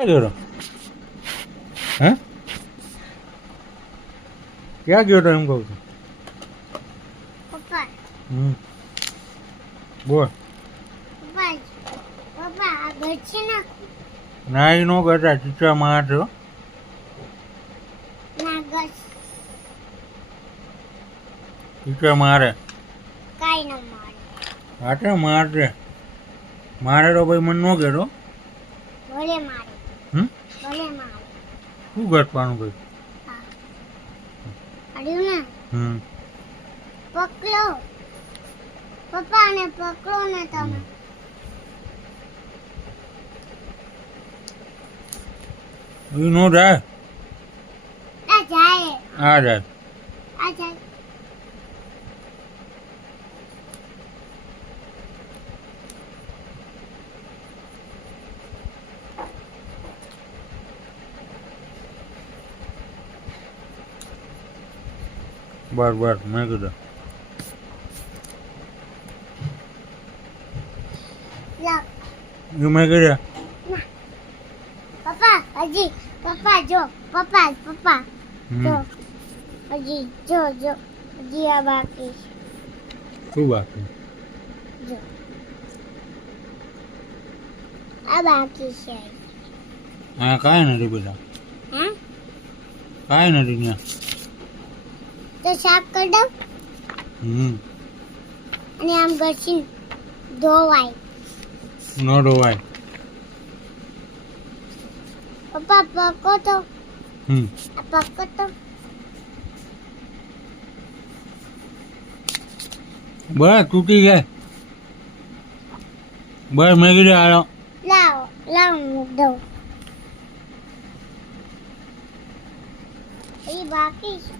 ક્યાં ગયો? હે ક્યાં ગયો તો એમ કહું છું? પપ્પા બોલ. પપ્પા પપ્પા આ ઘર છે ને ના એ નો કરતા ચીચા માં છો ના ઘર ચીચા મારે કાઈ ન મારે હાટે મારશે મારે તો ભાઈ મને નો કહેતો. ભલે મારે હમ ભલે મારે શું કરવાનું ભાઈ? હા અડ્યું ને પકડો પપ્પાને પકડો ને તમે એ નો જાય. આ જાય આ જાય. આ જાય બસ બસ મેં કીધું લાવ એ મેં કીધું પપ્પા હજી પપ્પા જો પપ્પા પપ્પા જો હજી જો જો હજી આ બાકી છે. શું બાકી? જો આ બાકી છે હા કાંઈ નથી બેટા, હે કાંઈ નથી ત્યાં. તો સાફ કરી દઉં અને આમ ઘસી ધોવાય. નો ધોવાય. પપ્પા પકો તો આ પકો તો બસ તૂટી જાય. બસ મેં કીધું હાલો. લાવ લાવ મૂક દઉં એ બાકી છે.